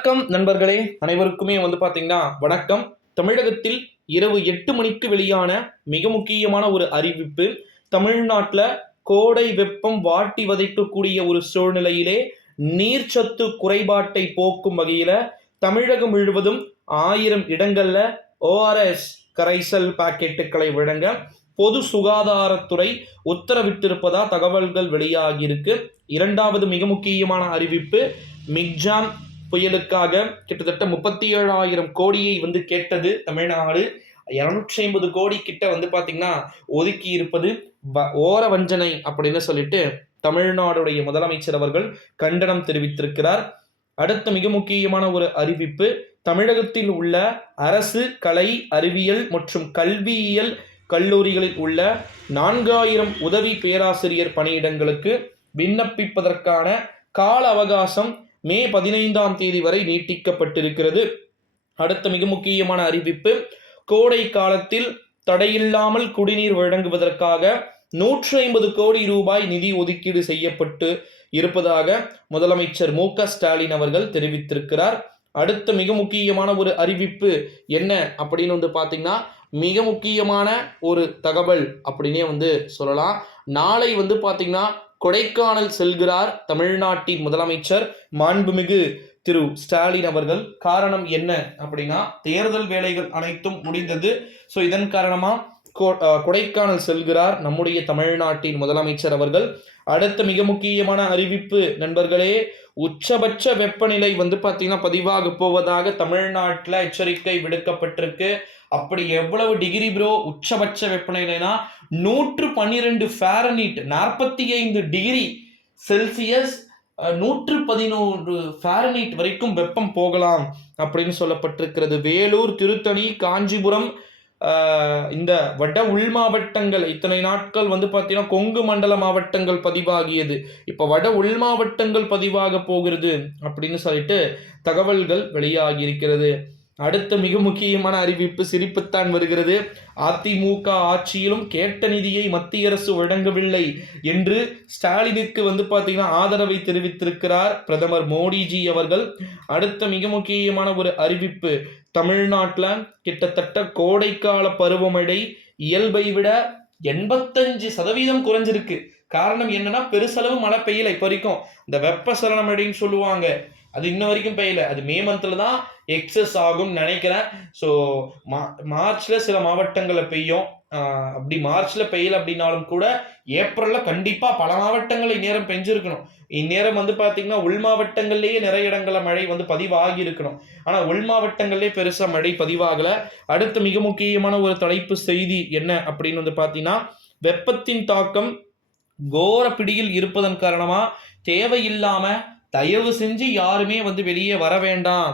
வணக்கம் நண்பர்களே. அனைவருக்குமே வந்து பார்த்தீங்கன்னா வணக்கம். தமிழகத்தில் இரவு எட்டு மணிக்கு வெளியான மிக முக்கியமான ஒரு அறிவிப்பு. தமிழ்நாட்டில் கோடை வெப்பம் வாட்டி வதைக்கக்கூடிய ஒரு சூழ்நிலையிலே நீர்ச்சத்து குறைபாட்டை போக்கும் வகையில் தமிழகம் முழுவதும் ஆயிரம் இடங்களில் ஓஆர்எஸ் கரைசல் பாக்கெட்டுகளை வழங்க பொது சுகாதாரத்துறை உத்தரவிட்டிருப்பதா தகவல்கள் வெளியாகியிருக்கு இரண்டாவது மிக முக்கியமான அறிவிப்பு மிக்ஜாம் புயலுக்காக கிட்டத்தட்ட முப்பத்தி ஏழாயிரம் கோடியை வந்து கேட்டது தமிழ்நாடு. இரநூற்றி ஐம்பது கோடி கிட்ட வந்து பார்த்தீங்கன்னா ஒதுக்கி இருப்பது வ- ஓர வஞ்சனை அப்படின்னு சொல்லிட்டு தமிழ்நாடுடைய முதலமைச்சர் அவர்கள் கண்டனம் தெரிவித்திருக்கிறார். அடுத்த மிக முக்கியமான ஒரு அறிவிப்பு தமிழகத்தில் உள்ள அரசு கலை அறிவியல் மற்றும் கல்வியியல் கல்லூரிகளில் உள்ள நான்காயிரம் உதவி பேராசிரியர் பணியிடங்களுக்கு விண்ணப்பிப்பதற்கான கால அவகாசம் மே பதினைந்தாம் தேதி வரை நீட்டிக்கப்பட்டிருக்கிறது. அடுத்த மிக முக்கியமான அறிவிப்பு கோடை காலத்தில் தடையில்லாமல் குடிநீர் வழங்குவதற்காக நூற்றி ஐம்பது கோடி ரூபாய் நிதி ஒதுக்கீடு செய்யப்பட்டு இருப்பதாக முதலமைச்சர் மு ஸ்டாலின் அவர்கள் தெரிவித்திருக்கிறார். அடுத்த மிக முக்கியமான ஒரு அறிவிப்பு என்ன அப்படின்னு வந்து பார்த்தீங்கன்னா மிக முக்கியமான ஒரு தகவல் அப்படின்னே வந்து சொல்லலாம். நாளை வந்து பார்த்தீங்கன்னா கொடைக்கானல் செல்கிறார் தமிழ்நாட்டின் முதலமைச்சர் மாண்புமிகு திரு ஸ்டாலின் அவர்கள். காரணம் என்ன அப்படின்னா தேர்தல் வேலைகள் அனைத்தும் முடிந்தது. ஸோ இதன் காரணமா கொ- கொடைக்கானல் செல்கிறார் நம்முடைய தமிழ்நாட்டின் முதலமைச்சர் அவர்கள். அடுத்த மிக முக்கியமான அறிவிப்பு நண்பர்களே உச்சபட்ச வெப்பநிலை வந்து பார்த்தீங்கன்னா பதிவாக போவதாக தமிழ்நாட்டில் எச்சரிக்கை விடுக்கப்பட்டிருக்கு. அப்படி எவ்வளவு டிகிரி ப்ரோ உச்சபட்ச வெப்பநிலைனா நூற்று பன்னிரெண்டு ஃபேரனீட் நாற்பத்தி ஐந்து டிகிரி செல்சியஸ் நூற்று பதினோரு ஃபேரனீட் வரைக்கும் வெப்பம் போகலாம் அப்படின்னு சொல்லப்பட்டிருக்கிறது. வேலூர் திருத்தணி காஞ்சிபுரம் இந்த வட உள் மாவட்டங்கள் இத்தனை நாட்கள் வந்து பார்த்தீங்கன்னா கொங்கு மண்டல மாவட்டங்கள் பதிவாகியது. இப்போ வட உள் மாவட்டங்கள் பதிவாக போகிறது அப்படின்னு சொல்லிட்டு தகவல்கள் வெளியாகி இருக்கிறது. அடுத்த மிக முக்கியமான அறிவிப்பு சிரிப்புத்தான் வருகிறது. அதிமுக ஆட்சியிலும் கேட்ட நிதியை மத்திய அரசு வழங்கவில்லை என்று ஸ்டாலினுக்கு வந்து பார்த்தீங்கன்னா ஆதரவை தெரிவித்திருக்கிறார் பிரதமர் மோடிஜி அவர்கள். அடுத்த மிக முக்கியமான ஒரு அறிவிப்பு தமிழ்நாட்டில் கிட்டத்தட்ட கோடைக்கால பருவமழை இயல்பை விட எண்பத்தஞ்சு சதவீதம் குறைஞ்சிருக்கு. காரணம் என்னன்னா பெருசளவு மழை பெய்யலை. இப்போ வரைக்கும் இந்த வெப்பசலன மழைன்னு சொல்லுவாங்க. அது இன்ன வரைக்கும் பெய்யல. அது மே மந்தில் தான் எக்ஸஸ் ஆகும்னு நினைக்கிறேன். ஸோ மா மார்ச்ல சில மாவட்டங்களில் பெய்யும். அப்படி மார்ச்சில் பெய்யல அப்படின்னாலும் கூட ஏப்ரலில் கண்டிப்பாக பல மாவட்டங்கள் இந்நேரம் பெஞ்சிருக்கணும். இந்நேரம் வந்து பார்த்திங்கன்னா உள் மாவட்டங்கள்லேயே நிறைய இடங்களில் மழை வந்து பதிவாகி இருக்கணும். ஆனால் உள் மாவட்டங்கள்லேயே பெருசாக மழை பதிவாகலை. அடுத்த மிக முக்கியமான ஒரு தலைப்பு செய்தி என்ன அப்படின்னு வந்து பார்த்திங்கன்னா வெப்பத்தின் தாக்கம் கோர பிடியில் இருப்பதன் காரணமாக தேவையில்லாமல் தயவு செஞ்சு யாருமே வந்து வெளியே வர வேண்டாம்.